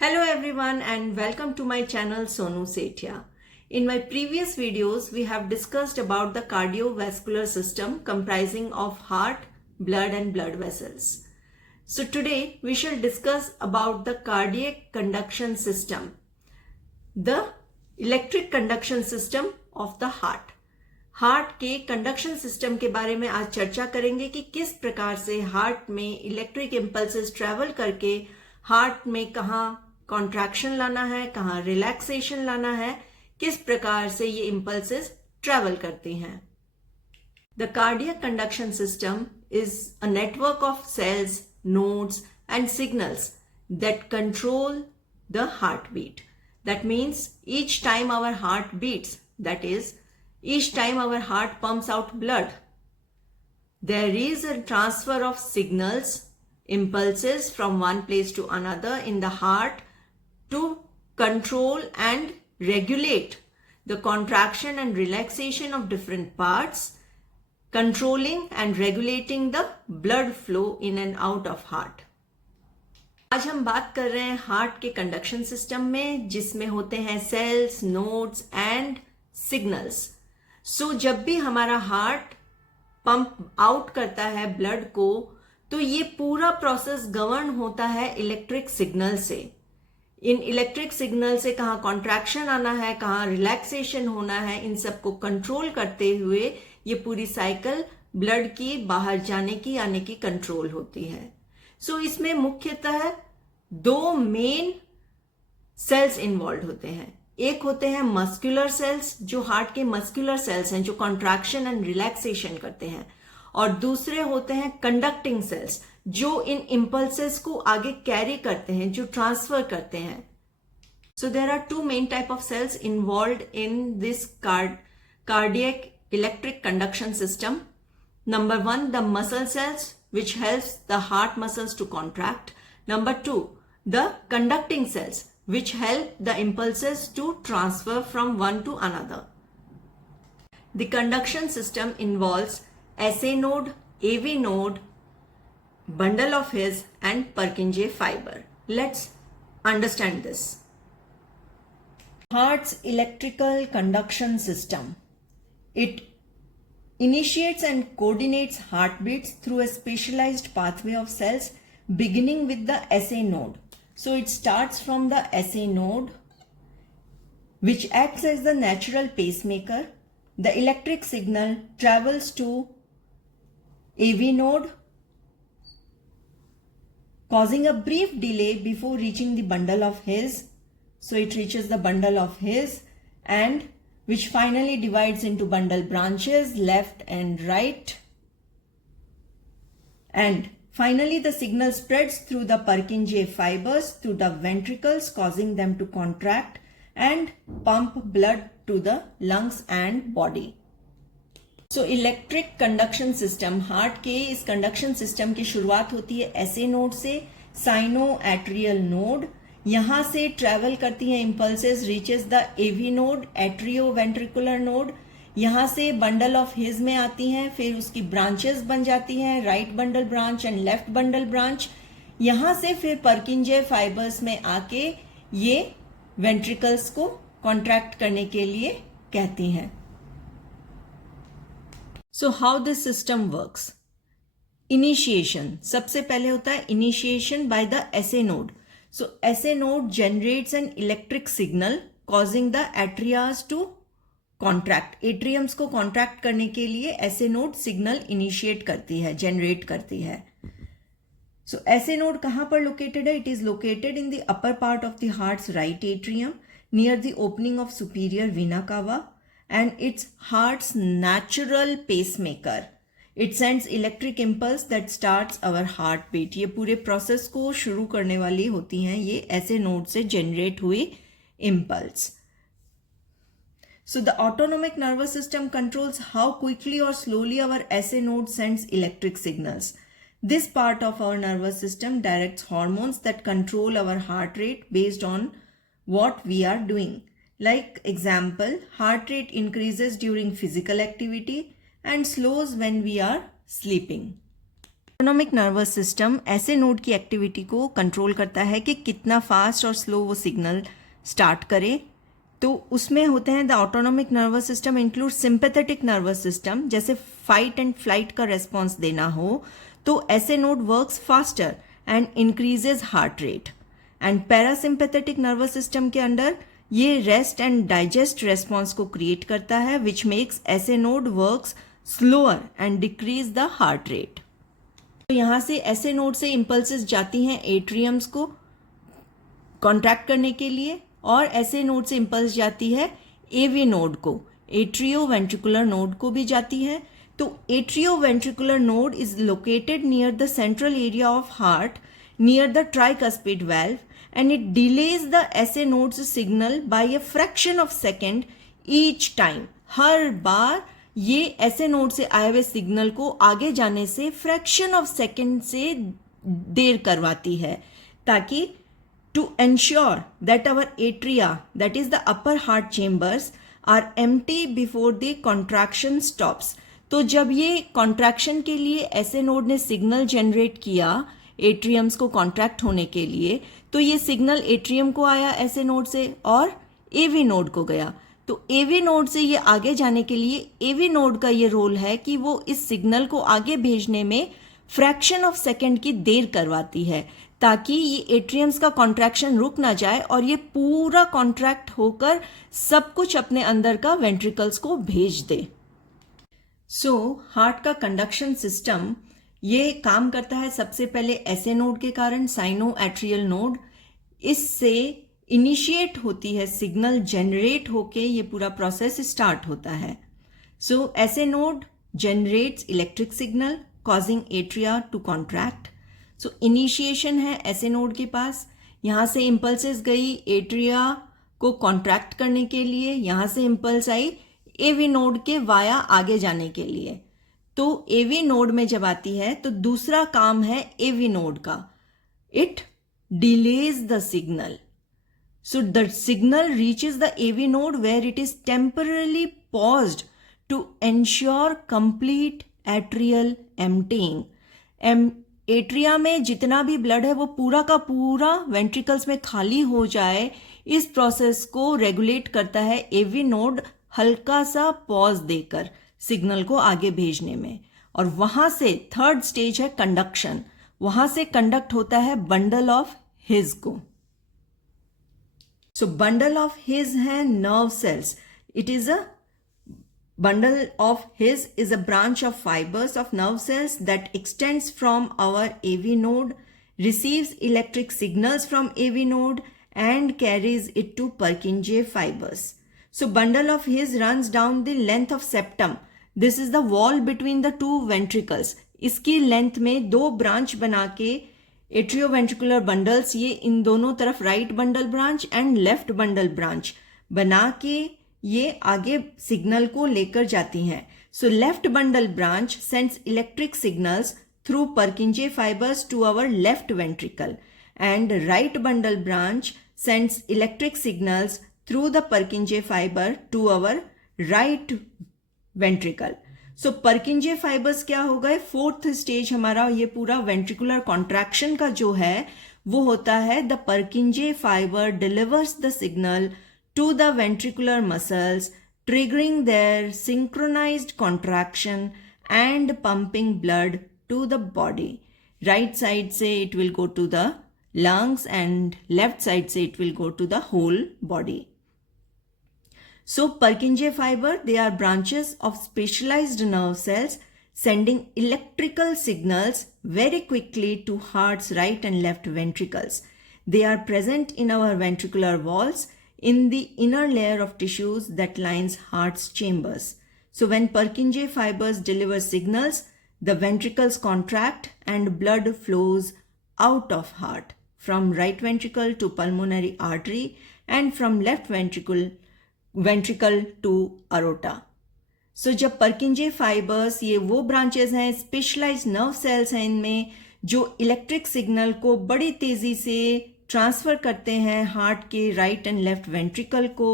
Hello everyone and welcome to my channel Sonu Sethia. In my previous videos, we have discussed about the cardiovascular system comprising of heart, blood and blood vessels. So today we shall discuss about the cardiac conduction system, the electric conduction system of the heart. Heart के conduction system के बारे में आज चर्चा करेंगे कि किस प्रकार से हार्ट में इलेक्ट्रिक इम्पल्सेस ट्रेवल करके हार्ट में कहाँ कॉन्ट्रैक्शन लाना है, कहाँ रिलैक्सेशन लाना है, किस प्रकार से ये इम्पल्सेस ट्रेवल करती हैं. The cardiac conduction system is a network of cells, nodes and signals that control the heart beat. That means each time our heart beats, that is each time our heart pumps out blood, there is a transfer of signals, impulses from one place to another in the heart to control and regulate the contraction and relaxation of different parts, controlling and regulating the blood flow in and out of heart. आज हम बात कर रहे हैं heart के conduction system में, जिसमें होते हैं सेल्स, नोड्स एंड सिग्नल्स. सो जब भी हमारा हार्ट पंप आउट करता है ब्लड को, तो ये पूरा प्रोसेस गवर्न होता है इलेक्ट्रिक सिग्नल से. इन इलेक्ट्रिक सिग्नल से कहाँ कॉन्ट्रैक्शन आना है, कहाँ रिलैक्सेशन होना है, इन सबको कंट्रोल करते हुए ये पूरी साइकिल ब्लड की बाहर जाने की आने की कंट्रोल होती है. सो इसमें मुख्यतः दो मेन सेल्स इन्वॉल्व होते हैं. एक होते हैं मस्कुलर सेल्स, जो हार्ट के मस्कुलर सेल्स हैं, जो कॉन्ट्रैक्शन एंड रिलैक्सेशन करते हैं, और दूसरे होते हैं कंडक्टिंग सेल्स, जो इन इंपल्सेस को आगे कैरी करते हैं, जो ट्रांसफर करते हैं. So there are two main type of cells involved in this cardiac electric conduction system. Number 1, the muscle cells which helps the heart muscles to contract. Number 2, the conducting cells which help the impulses to transfer from one to another. The conduction system involves SA node, AV node, bundle of His and Purkinje fiber. Let's understand this. Heart's electrical conduction system. It initiates and coordinates heartbeats through a specialized pathway of cells beginning with the SA node. So it starts from the SA node, which acts as the natural pacemaker. The electric signal travels to AV node, causing a brief delay before reaching the bundle of His. So it reaches the bundle of His, and which finally divides into bundle branches, left and right. And finally, the signal spreads through the Purkinje fibers through the ventricles, causing them to contract and pump blood to the lungs and body. So electric conduction system, heart के इस conduction system की शुरुआत होती है SA node से. Cyano atrial node, यहां से travel करती है impulses, reaches the AV node, atrio ventricular node. यहां से बंडल ऑफ हिज में आती हैं, फिर उसकी ब्रांचेस बन जाती हैं, right bundle branch and left bundle branch. यहां से फिर पर्किंजे फाइबर्स में आके ये वेंट्रिकल्स को कॉन्ट्रैक्ट करने के लिए कहती हैं. So how this system works. Initiation, सबसे पहले होता है initiation by the SA node. So SA node generates an electric signal causing the atrias to contract. Atriums को contract करने के लिए SA node signal initiate करती है, generate करती है. So SA node कहाँ पर located है? It is located in the upper part of the heart's right atrium near the opening of superior vena cava, and it's heart's natural pacemaker. It sends electric impulse that starts our heartbeat. ये पूरे process को शुरू करने वाली होती हैं ये ऐसे नोड से जनरेट हुई impulse. So the autonomic nervous system controls how quickly or slowly our SA node sends electric signals. This part of our nervous system directs hormones that control our heart rate based on what we are doing. Like example, heart rate increases during physical activity and slows when we are sleeping. Autonomic nervous system ऐसे node की activity को control करता है कि कितना fast और slow वो signal start करे। तो उसमें होते हैं the autonomic nervous system include sympathetic nervous system, जैसे फाइट एंड फ्लाइट का रेस्पॉन्स देना हो तो ऐसे node works faster and increases heart rate. And parasympathetic nervous system के अंडर ये रेस्ट एंड डाइजेस्ट रेस्पॉन्स को क्रिएट करता है विच मेक्स ऐसे node works slower and decrease the heart rate. तो यहाँ से ऐसे नोड से इम्पल्सेस जाती हैं एट्रियम्स को कॉन्ट्रैक्ट करने के लिए, और ऐसे नोड से इम्पल्स जाती है एवी नोड को, एट्रियो वेंट्रिकुलर नोड को भी जाती है। तो atrio ventricular node is located near the central area of heart near the tricuspid valve and it delays the SA node's signal by a fraction of second each time। हर बार ये SA node से आए हुए signal को आगे जाने से fraction of second से देर करवाती है, ताकि to ensure that our atria, that is the upper heart chambers, are empty before the contraction stops। तो जब ये कॉन्ट्रैक्शन के लिए SA नोड ने सिग्नल जनरेट किया एट्रियम्स को कॉन्ट्रैक्ट होने के लिए, तो ये सिग्नल एट्रियम को आया ऐसे नोड से और एवी नोड को गया। तो एवी नोड से ये आगे जाने के लिए एवी नोड का ये रोल है कि वो इस सिग्नल को आगे भेजने में फ्रैक्शन ऑफ सेकेंड की देर करवाती है, ताकि ये एट्रियम्स का कॉन्ट्रैक्शन रुक ना जाए और ये पूरा कॉन्ट्रैक्ट होकर सब कुछ अपने अंदर का वेंट्रिकल्स को भेज दे। सो हार्ट का कंडक्शन सिस्टम ये काम करता है सबसे पहले ऐसे नोड के कारण, साइनो एट्रियल नोड, इससे इनिशिएट होती है सिग्नल जनरेट होके ये पूरा प्रोसेस स्टार्ट होता है। So SA node generates electric signal causing atria to contract. So initiation है ऐसे नोड के पास, यहाँ से इम्पल्सेस गई एट्रिया को कॉन्ट्रैक्ट करने के लिए, यहाँ से इम्पल्स आई एवी नोड के वाया आगे जाने के लिए। तो एवी नोड में जब आती है तो दूसरा काम है एवी नोड का, it delays the signal. So the signal reaches the AV node where it is temporarily paused to ensure complete atrial emptying. Atria में जितना भी ब्लड है वो पूरा का पूरा वेंट्रिकल्स में खाली हो जाए, इस प्रोसेस को रेगुलेट करता है एवी नोड हल्का सा पॉज देकर सिग्नल को आगे भेजने में। और वहां से थर्ड स्टेज है कंडक्शन, वहां से कंडक्ट होता है बंडल ऑफ हिज को। सो बंडल ऑफ हिज है nerve cells. It is a bundle of his is a branch of fibers of nerve cells that extends from our AV node, receives electric signals from AV node and carries it to Purkinje fibers. So bundle of his runs down the length of septum. This is the wall between the two ventricles. इसकी length में दो branch बना के atrioventricular bundles, ये इन दोनों तरफ right bundle branch and left bundle branch बना के ये आगे सिग्नल को लेकर जाती हैं। So left bundle branch sends electric signals through Purkinje fibres to our left ventricle and right bundle branch sends electric signals through the Purkinje fibre to our right ventricle. So Purkinje fibres क्या हो गए, fourth stage हमारा ये पूरा ventricular contraction का जो है वो होता है the Purkinje fibre delivers the signal to the ventricular muscles, triggering their synchronized contraction and pumping blood to the body. Right side say it will go to the lungs and left side say it will go to the whole body. So Purkinje fiber, they are branches of specialized nerve cells sending electrical signals very quickly to heart's right and left ventricles. They are present in our ventricular walls in the inner layer of tissues that lines heart's chambers. So when Purkinje fibers deliver signals, the ventricles contract and blood flows out of heart from right ventricle to pulmonary artery and from left ventricle to aorta. So जब Purkinje fibers, ये वो branches हैं, specialized nerve cells हैं इनमें, जो electric signal को बड़ी तेजी से ट्रांसफ़र करते हैं हार्ट के राइट एंड लेफ्ट वेंट्रिकल को,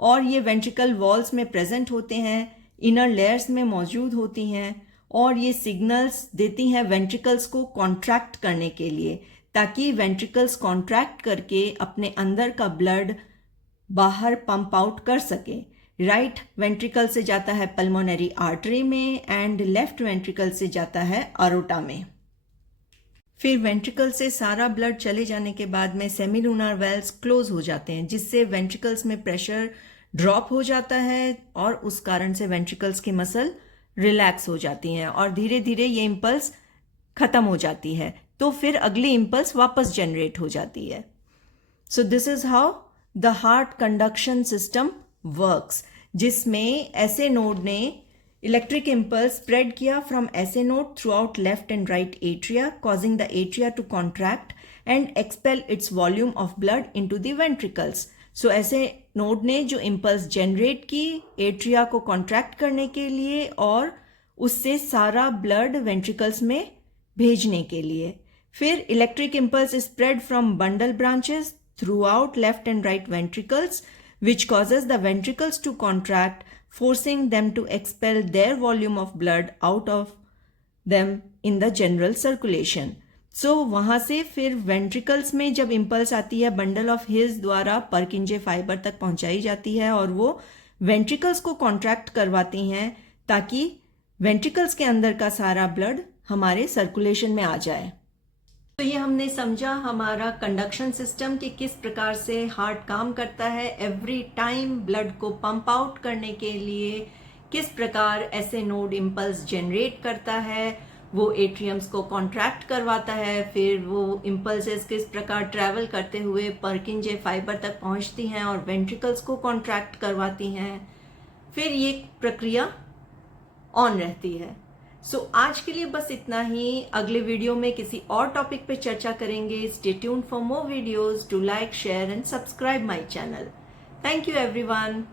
और ये वेंट्रिकल वॉल्स में प्रेजेंट होते हैं, इनर लेयर्स में मौजूद होती हैं, और ये सिग्नल्स देती हैं वेंट्रिकल्स को कॉन्ट्रैक्ट करने के लिए, ताकि वेंट्रिकल्स कॉन्ट्रैक्ट करके अपने अंदर का ब्लड बाहर पंप आउट कर सके। राइट वेंट्रिकल से जाता है पल्मोनरी आर्टरी में एंड लेफ्ट वेंट्रिकल से जाता है अरोटा में। फिर वेंट्रिकल से सारा ब्लड चले जाने के बाद में सेमीलूनर वेल्व्स क्लोज हो जाते हैं, जिससे वेंट्रिकल्स में प्रेशर ड्रॉप हो जाता है और उस कारण से वेंट्रिकल्स की मसल रिलैक्स हो जाती हैं और धीरे धीरे ये इम्पल्स खत्म हो जाती है, तो फिर अगली इम्पल्स वापस जनरेट हो जाती है। So this is how the heart conduction system works, जिसमें ऐसे नोड ने इलेक्ट्रिक इम्पल्स स्प्रेड किया from SA node throughout left and right atria, causing the atria to contract and expel its volume of blood into the ventricles. So SA node ने जो impulse generate की atria को contract करने के लिए और उससे सारा ब्लड वेंट्रिकल्स में भेजने के लिए। फिर electric impulse spread from bundle branches throughout left and right ventricles, which causes the ventricles to contract, forcing them to expel their volume of blood out of them in the general circulation. So वहाँ से फिर ventricles में जब impulse आती है bundle of His द्वारा पर्किंजे fibre तक पहुँचाई जाती है और वो ventricles को contract करवाती हैं ताकि ventricles के अंदर का सारा blood हमारे circulation में आ जाए। तो ये हमने समझा हमारा कंडक्शन सिस्टम कि किस प्रकार से हार्ट काम करता है। एवरी टाइम ब्लड को पंप आउट करने के लिए किस प्रकार ऐसे नोड इम्पल्स जनरेट करता है, वो एट्रियम्स को कॉन्ट्रैक्ट करवाता है, फिर वो इम्पल्सेस किस प्रकार ट्रैवल करते हुए पर्किंजे फाइबर तक पहुंचती हैं और वेंट्रिकल्स को कॉन्ट्रैक्ट करवाती हैं, फिर ये प्रक्रिया ऑन रहती है। सो आज के लिए बस इतना ही। अगले वीडियो में किसी और टॉपिक पे चर्चा करेंगे। Stay tuned for more videos. Do like, share and subscribe my channel. Thank you everyone.